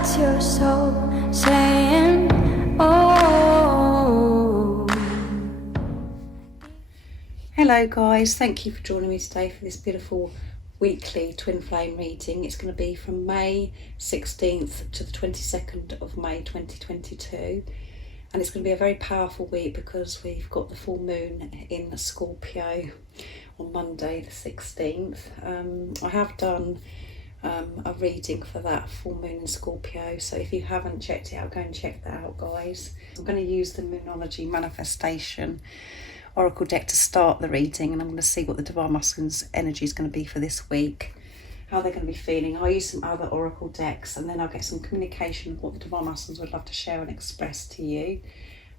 That's your soul saying, oh. Hello guys, thank you for joining me today for this beautiful weekly twin flame reading. It's going to be from May 16th to the 22nd of May 2022, and it's going to be a very powerful week because we've got the full moon in Scorpio on Monday the 16th. I have done a reading for that full moon in Scorpio, so if you haven't checked it out, go and check that out, guys. I'm going to use the Moonology Manifestation Oracle deck to start the reading, and I'm going to see what the Divine Masculine's energy is going to be for this week, how they're going to be feeling. I'll use some other Oracle decks, and then I'll get some communication of what the Divine Masculines would love to share and express to you,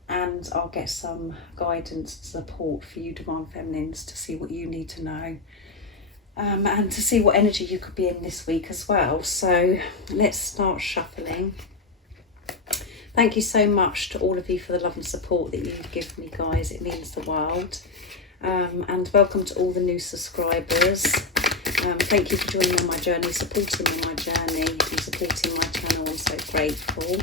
and I'll get some guidance and support for you Divine Feminines to see what you need to know, and to see what energy you could be in this week as well. So let's start shuffling. Thank you so much to all of you for the love and support that you give me, guys. It means the world. And welcome to all the new subscribers. Thank you for joining me on my journey, supporting me on my journey, and supporting my channel. I'm so grateful.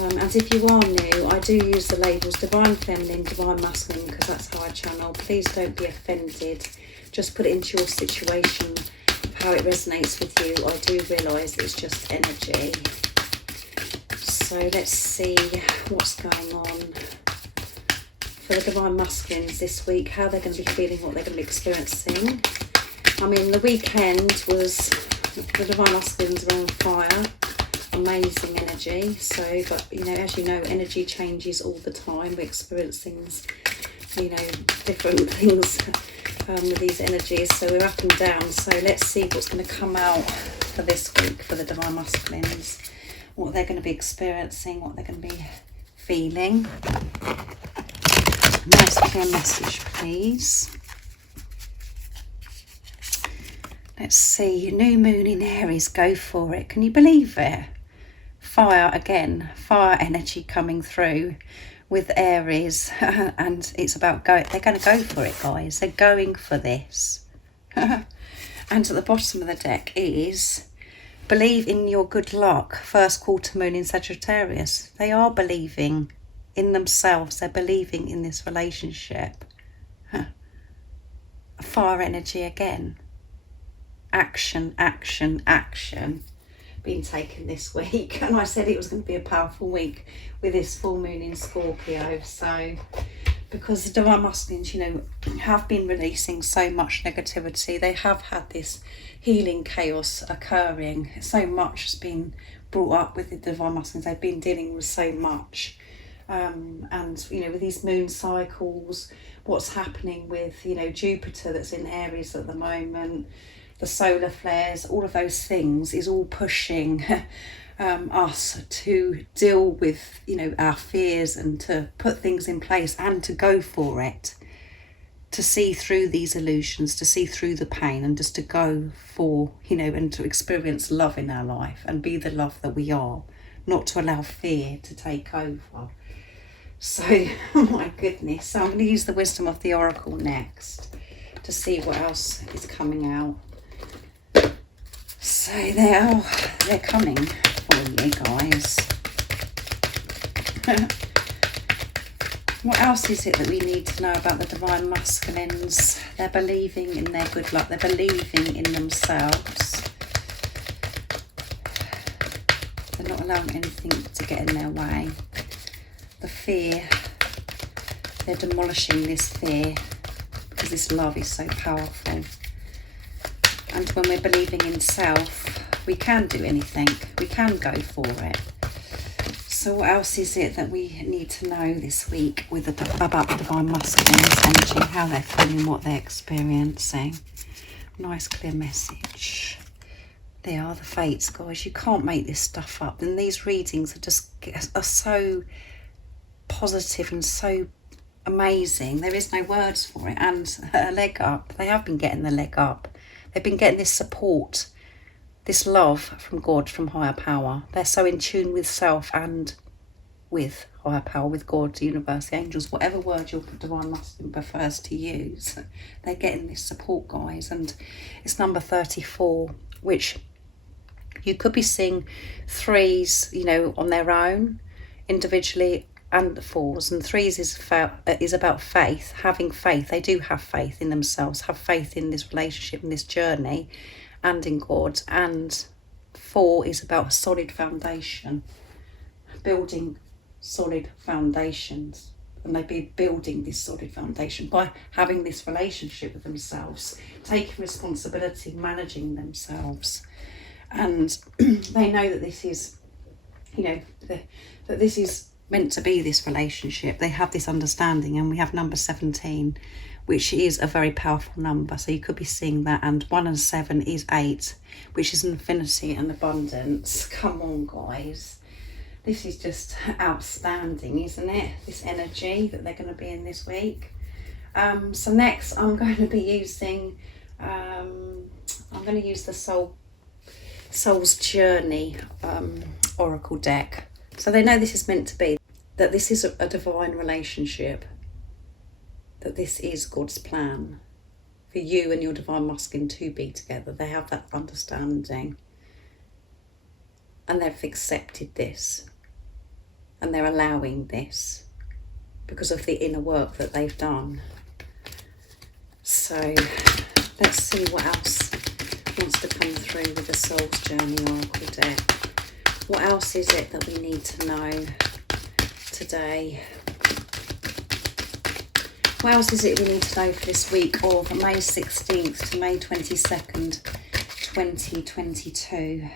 And if you are new, I do use the labels Divine Feminine, Divine Masculine, because that's how I channel. Please don't be offended. Just put it into your situation, how it resonates with you. I do realise it's just energy. So let's see what's going on for the Divine Masculines this week, how they're going to be feeling, what they're going to be experiencing. I mean, the weekend was, the Divine Masculines were on fire, amazing energy. So, but you know, as you know, energy changes all the time. We experience things, you know, different things with these energies. So we're up and down. So let's see what's going to come out for this week for the Divine Masculines. What they're going to be experiencing, what they're going to be feeling. Nice clear message, please. Let's see, new moon in Aries, go for it. Can you believe it? Fire again, fire energy coming through with Aries, and it's about they're going to go for it, guys. They're going for this. And at the bottom of the deck is believe in your good luck, first quarter moon in Sagittarius. They are believing in themselves. They're believing in this relationship. Fire energy again. Action, action, action being taken this week. And I said it was going to be a powerful week with this full moon in Scorpio. So, because the Divine Masculines, you know, have been releasing so much negativity. They have had this healing chaos occurring. So much has been brought up with the Divine Masculines. They've been dealing with so much. And, you know, with these moon cycles, what's happening with, you know, Jupiter that's in Aries at the moment, the solar flares, all of those things is all pushing us to deal with, you know, our fears and to put things in place and to go for it, to see through these illusions, to see through the pain, and just to go for, you know, and to experience love in our life and be the love that we are, not to allow fear to take over. So, my goodness. So I'm going to use the wisdom of the Oracle next to see what else is coming out. So they're coming for you, guys. What else is it that we need to know about the Divine Masculines? They're believing in their good luck. They're believing in themselves. They're not allowing anything to get in their way. The fear, they're demolishing this fear because this love is so powerful. And when we're believing in self, we can do anything. We can go for it. So what else is it that we need to know this week about the Divine Masculine's energy, how they're feeling, what they're experiencing? Nice clear message. They are the fates, guys. You can't make this stuff up. And these readings are so positive and so amazing. There is no words for it. And a leg up. They have been getting the leg up. They've been getting this support, this love from God, from higher power. They're so in tune with self and with higher power, with God, the universe, the angels, whatever word your Divine Masculine prefers to use. They're getting this support, guys. And it's number 34, which You could be seeing threes, you know, on their own, individually, and the fours. And threes is about faith, having faith. They do have faith in themselves, have faith in this relationship, in this journey, and in God. And four is about a solid foundation, building solid foundations. And they'd be building this solid foundation by having this relationship with themselves, taking responsibility, managing themselves. And they know that this is, you know, that this is meant to be this relationship. They have this understanding. And we have number 17, which is a very powerful number. So you could be seeing that. And 1 and 7 is 8, which is infinity and abundance. Come on, guys. This is just outstanding, isn't it? This energy that they're going to be in this week. So next I'm going to be using, I'm going to use the Soul's Journey Oracle deck. So they know this is meant to be, that this is a divine relationship, that this is God's plan for you and your divine masculine to be together. They have that understanding, and they've accepted this. And they're allowing this because of the inner work that they've done. So let's see what else wants to come through with the Soul's Journey Oracle deck. What else is it that we need to know today? What else is it we need to know for this week of May 16th to May 22nd, 2022?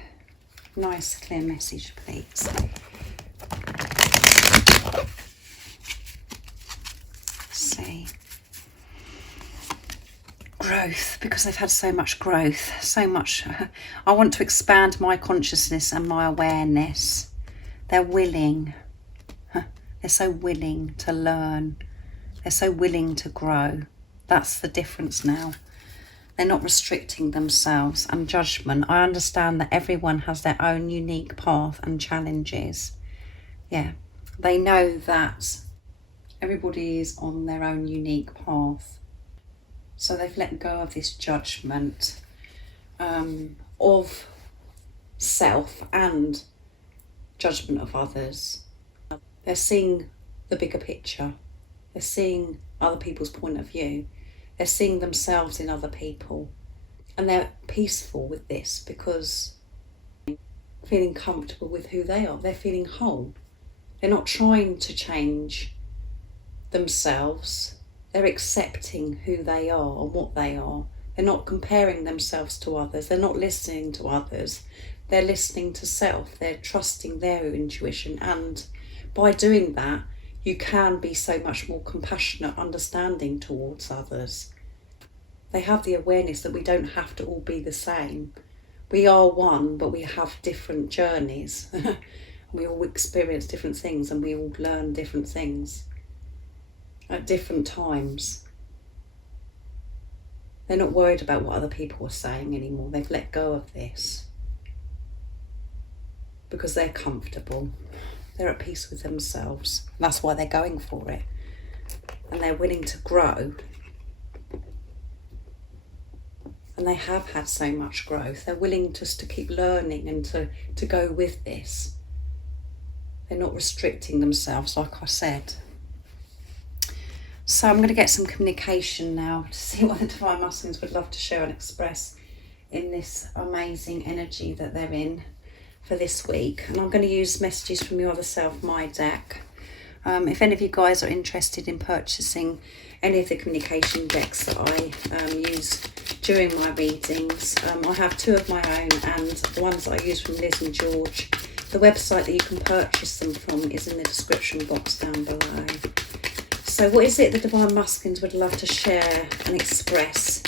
Nice clear message, please. Growth, because they've had so much growth, so much. I want to expand my consciousness and my awareness. They're willing. They're so willing to learn. They're so willing to grow. That's the difference now. They're not restricting themselves. And judgment, I understand that everyone has their own unique path and challenges. Yeah, they know that everybody is on their own unique path. So they've let go of this judgment of self and judgment of others. They're seeing the bigger picture. They're seeing other people's point of view. They're seeing themselves in other people. And they're peaceful with this because they're feeling comfortable with who they are. They're feeling whole. They're not trying to change themselves. They're accepting who they are and what they are. They're not comparing themselves to others. They're not listening to others. They're listening to self. They're trusting their intuition. And by doing that, you can be so much more compassionate, understanding towards others. They have the awareness that we don't have to all be the same. We are one, but we have different journeys. We all experience different things and we all learn different things at different times. They're not worried about what other people are saying anymore. They've let go of this because they're comfortable. They're at peace with themselves. That's why they're going for it. And they're willing to grow. And they have had so much growth. They're willing just to keep learning and to go with this. They're not restricting themselves, like I said. So I'm going to get some communication now to see what the Divine Masculines would love to share and express in this amazing energy that they're in for this week. And I'm going to use messages from Your Other Self, my deck. If any of you guys are interested in purchasing any of the communication decks that I use during my readings, I have 2 of my own and the ones that I use from Liz and George. The website that you can purchase them from is in the description box down below. So what is it the Divine Masculines would love to share and express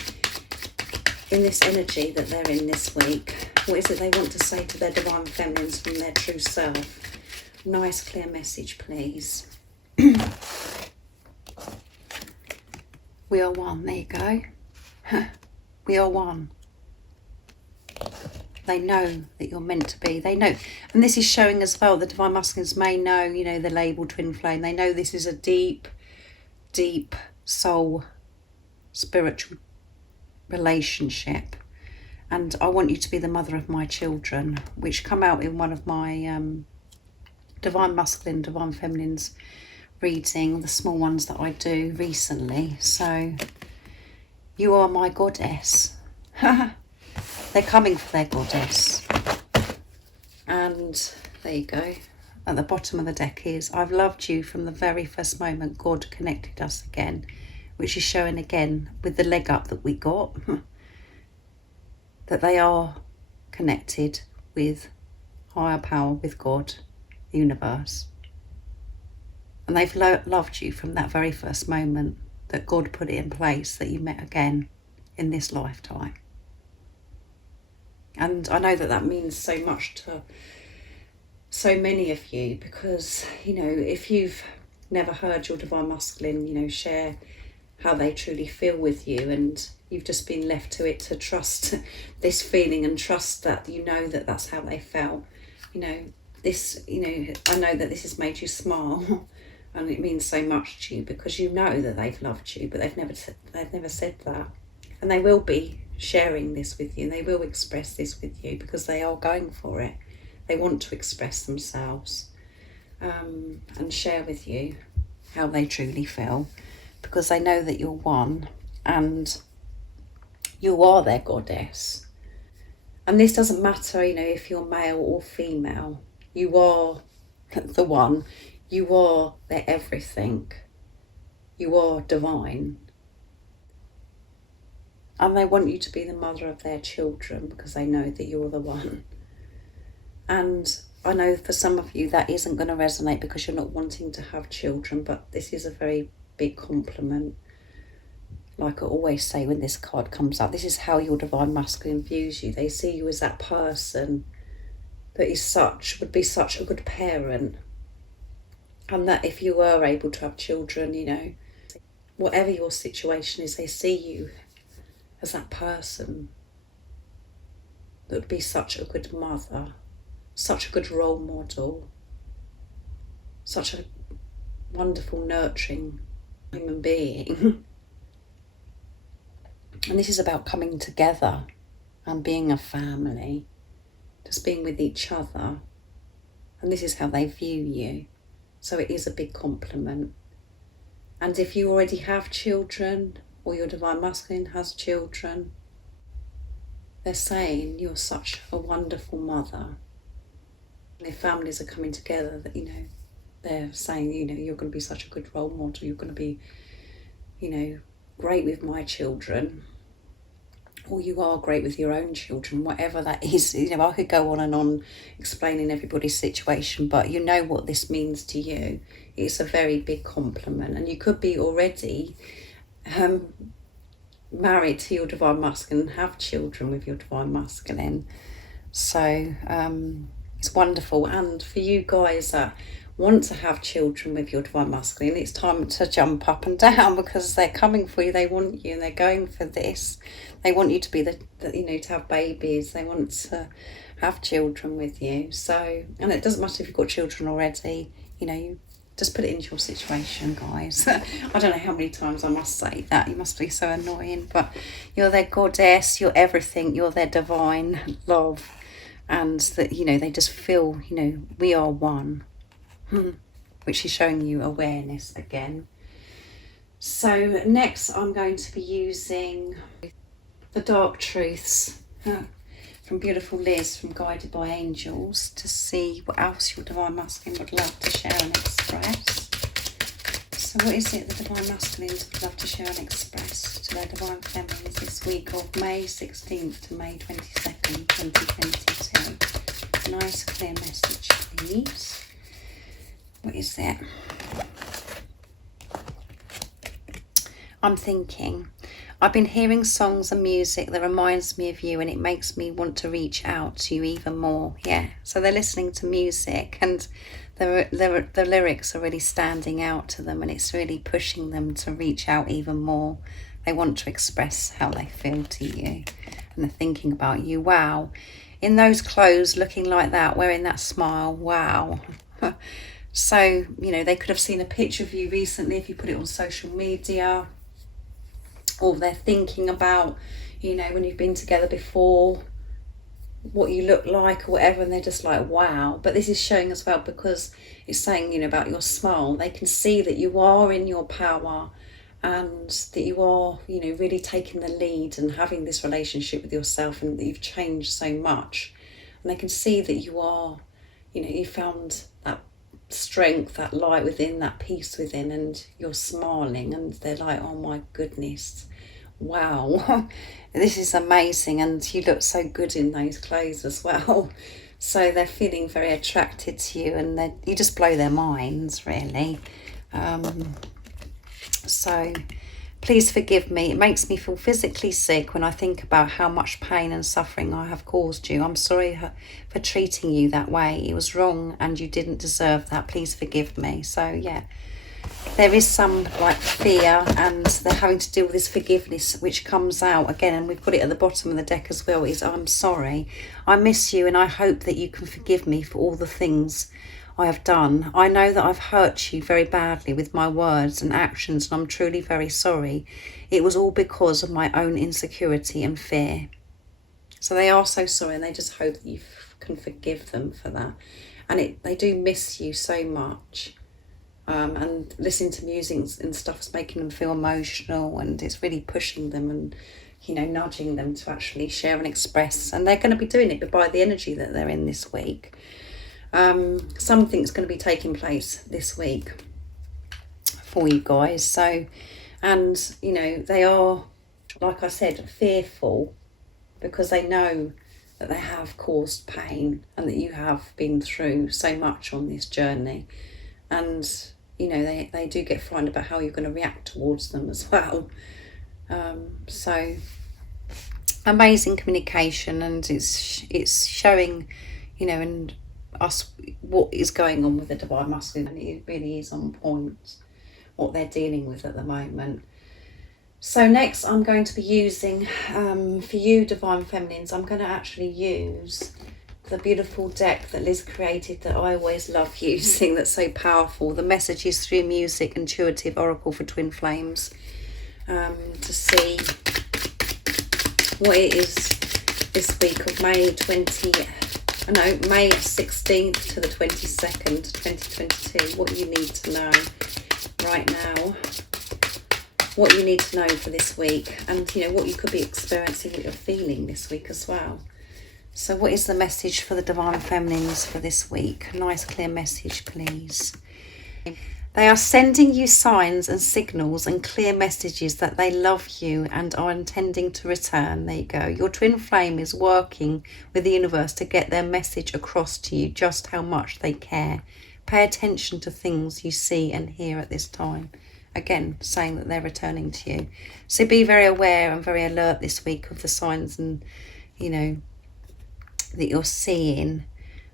in this energy that they're in this week? What is it they want to say to their Divine Feminines from their true self? Nice clear message, please. We are one. There you go. We are one. They know that you're meant to be. They know. And this is showing as well, the Divine Masculines may know, you know, the label twin flame. They know this is a deep, deep soul spiritual relationship. And I want you to be the mother of my children, which come out in one of my Divine Masculine, Divine Feminines reading, the small ones that I do recently. So you are my goddess. They're coming for their goddess. And there you go. At the bottom of the deck is, I've loved you from the very first moment God connected us again, which is showing again with the leg up that we got, that they are connected with higher power, with God, the universe. And they've loved you from that very first moment that God put it in place, that you met again in this lifetime. And I know that that means so much to so many of you, because, you know, if you've never heard your Divine Masculine, you know, share how they truly feel with you, and you've just been left to it to trust this feeling and trust that you know that that's how they felt, you know, this, you know, I know that this has made you smile and it means so much to you because you know that they've loved you, but they've never said that, and they will be sharing this with you, and they will express this with you because they are going for it. They want to express themselves and share with you how they truly feel, because they know that you're one and you are their goddess. And this doesn't matter, you know, if you're male or female, you are the one, you are their everything, you are divine. And they want you to be the mother of their children because they know that you're the one. And I know for some of you that isn't going to resonate because you're not wanting to have children, but this is a very big compliment. Like I always say when this card comes up, this is how your Divine Masculine views you. They see you as that person that would be such a good parent. And that if you were able to have children, you know, whatever your situation is, they see you as that person that would be such a good mother, such a good role model, such a wonderful, nurturing human being. And this is about coming together and being a family, just being with each other. And this is how they view you. So it is a big compliment. And if you already have children, or your Divine Masculine has children, they're saying you're such a wonderful mother. Their families are coming together, that, you know, they're saying, you know, you're going to be such a good role model, you're going to be, you know, great with my children, or you are great with your own children, whatever that is. You know, I could go on and on explaining everybody's situation, but you know what this means to you. It's a very big compliment, and you could be already married to your Divine Masculine and have children with your Divine Masculine. So it's wonderful. And for you guys that want to have children with your Divine Masculine, it's time to jump up and down because they're coming for you. They want you and they're going for this. They want you to be the you know, to have babies. They want to have children with you. So, and it doesn't matter if you've got children already, you know, you just put it into your situation, guys. I don't know how many times I must say that. You must be so annoying, but you're their goddess, you're everything, you're their divine love. And that, you know, they just feel, you know, we are one. Which is showing you awareness again. So next I'm going to be using the Dark Truths from beautiful Liz from Guided by Angels, to see what else your Divine Masculine would love to share and express. So what is it the Divine Masculines would love to share and express to their Divine Feminines this week of May 16th to May 22nd, 2022? Nice clear message, please. What is that? I'm thinking, I've been hearing songs and music that reminds me of you, and it makes me want to reach out to you even more. Yeah, so they're listening to music and the lyrics are really standing out to them, and it's really pushing them to reach out even more. They want to express how they feel to you, and they're thinking about you. Wow, in those clothes, looking like that, wearing that smile, wow. So, you know, they could have seen a picture of you recently if you put it on social media, or they're thinking about, you know, when you've been together before, what you look like or whatever, and they're just like, wow. But this is showing as well, because it's saying, you know, about your smile. They can see that you are in your power, and that you are, you know, really taking the lead and having this relationship with yourself, and that you've changed so much. And they can see that you are, you know, you found that strength, that light within, that peace within, and you're smiling, and they're like, oh my goodness, wow, this is amazing, and you look so good in those clothes as well. So they're feeling very attracted to you, and you just blow their minds, really. So please forgive me. It makes me feel physically sick when I think about how much pain and suffering I have caused you. I'm sorry for treating you that way. It was wrong and you didn't deserve that. Please forgive me. So yeah, there is some like fear, and they're having to deal with this forgiveness, which comes out again, and we've got it at the bottom of the deck as well, is I'm sorry. I miss you, and I hope that you can forgive me for all the things I have done. I know that I've hurt you very badly with my words and actions, and I'm truly very sorry. It was all because of my own insecurity and fear. So they are so sorry, and they just hope that you can forgive them for that. And they do miss you so much. And listening to music and stuff is making them feel emotional, and it's really pushing them and, you know, nudging them to actually share and express. And they're going to be doing it by the energy that they're in this week. Something's going to be taking place this week for you guys. So, and, you know, they are, like I said, fearful, because they know that they have caused pain, and that you have been through so much on this journey. And, you know, they do get frightened about how you're going to react towards them as well. So amazing communication, and it's showing, you know, and us what is going on with the divine masculine, and it really is on point what they're dealing with at the moment. So next I'm going to be using, for you divine feminines, I'm going to actually use the beautiful deck that Liz created, that I always love using, that's so powerful, the Messages Through Music Intuitive Oracle for Twin Flames, to see what it is this week of May 16th to the 22nd, 2022, what you need to know right now, what you need to know for this week, and, you know, what you could be experiencing, what you're feeling this week as well. So what is the message for the divine feminines for this week? A nice clear message, please. They are sending you signs and signals and clear messages that they love you and are intending to return. There you go. Your twin flame is working with the universe to get their message across to you, just how much they care. Pay attention to things you see and hear at this time. Again, saying that they're returning to you. So be very aware and very alert this week of the signs, and, you know, that you're seeing,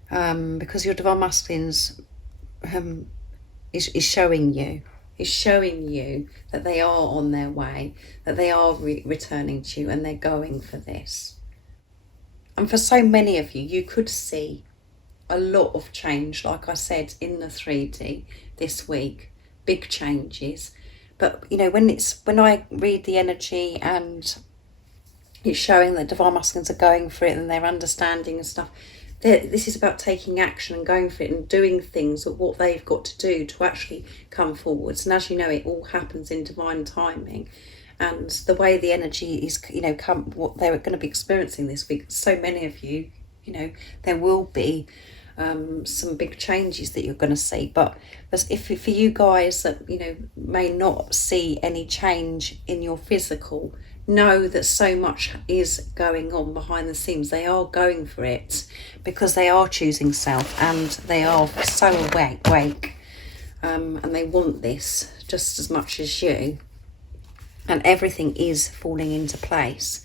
because your divine masculines is showing you that they are on their way, that they are returning to you, and they're going for this. And for so many of you, you could see a lot of change, like I said, in the 3D this week, big changes. But, you know, when I read the energy and it's showing that divine masculines are going for it, and they're understanding and stuff, this is about taking action and going for it and doing things, of what they've got to do to actually come forwards. And as you know, it all happens in divine timing. And the way the energy is, you know, what they're going to be experiencing this week, so many of you, you know, there will be some big changes that you're going to see. But if for you guys that, you know, may not see any change in your physical, know that so much is going on behind the scenes. They are going for it because they are choosing self, and they are so awake, and they want this just as much as you, and everything is falling into place.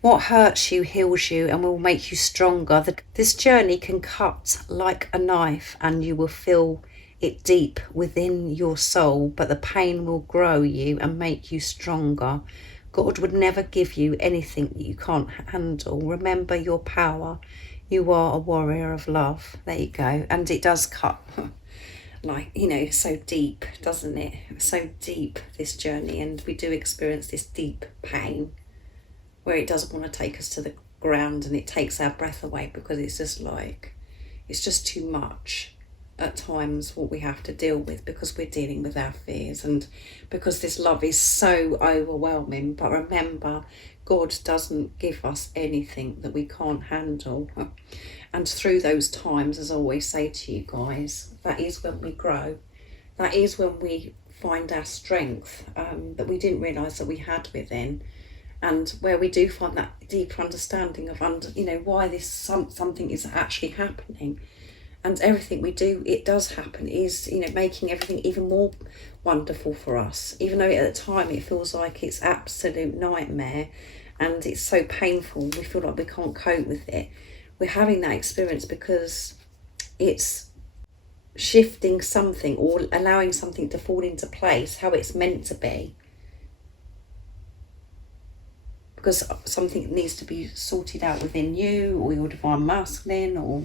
What hurts you heals you and will make you stronger. This journey can cut like a knife, and you will feel it deep within your soul, but the pain will grow you and make you stronger. God would never give you anything that you can't handle. Remember your power. You are a warrior of love. There you go. And it does cut, like, you know, so deep, doesn't it? So deep, this journey. And we do experience this deep pain. where it doesn't want to take us to the ground and it takes our breath away, because it's just like, it's just too much at times what we have to deal with, because we're dealing with our fears and because this love is so overwhelming. But remember, God doesn't give us anything that we can't handle. And through those times, as I always say to you guys, that is when we grow. That is when we find our strength that we didn't realise that we had within, and where we do find that deeper understanding of why this something is actually happening. And everything we do, it does happen, is making everything even more wonderful for us, even though at the time it feels like it's absolute nightmare and it's so painful, we feel like we can't cope with it. We're having that experience because it's shifting something, or allowing something to fall into place how it's meant to be, because something needs to be sorted out within you or your divine masculine. Or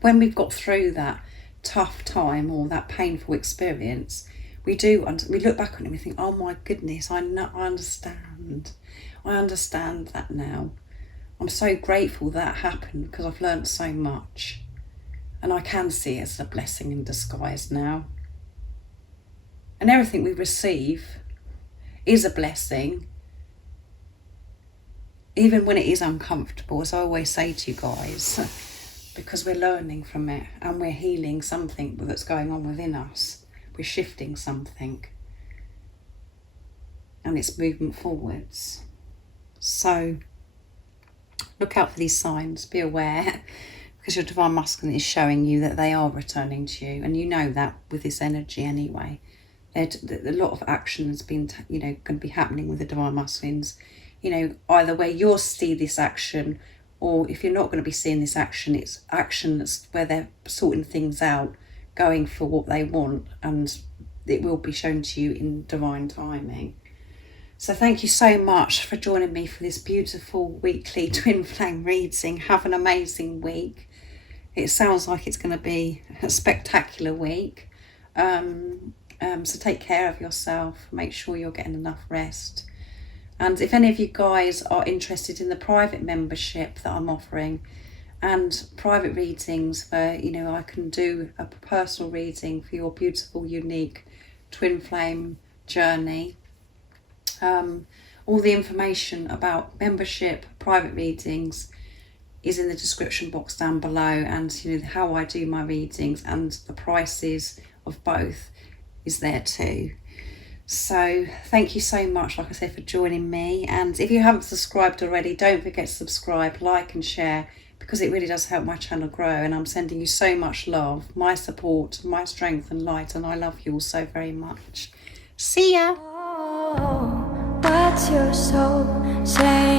when we've got through that tough time or that painful experience, we look back on it and we think, oh my goodness, I understand that now. I'm so grateful that happened, because I've learned so much. And I can see it as a blessing in disguise now. And everything we receive is a blessing, even when it is uncomfortable, as I always say to you guys, because we're learning from it and we're healing something that's going on within us. We're shifting something, and it's movement forwards. So look out for these signs, be aware, because your divine masculine is showing you that they are returning to you, and you know that with this energy anyway. A lot of action has been going to be happening with the divine masculines, either where you'll see this action, or if you're not going to be seeing this action, it's action that's where they're sorting things out, going for what they want, and it will be shown to you in divine timing. So thank you so much for joining me for this beautiful weekly twin flame reading. Have an amazing week. It sounds like it's going to be a spectacular week. So take care of yourself. Make sure you're getting enough rest. And if any of you guys are interested in the private membership that I'm offering, and private readings where I can do a personal reading for your beautiful, unique twin flame journey, all the information about membership, private readings is in the description box down below, and how I do my readings and the prices of both is there too. So thank you so much, like I said, for joining me. And if you haven't subscribed already, don't forget to subscribe, like and share, because it really does help my channel grow. And I'm sending you so much love, my support, my strength and light, and I love you all so very much. See ya. Oh, what's your soul saying?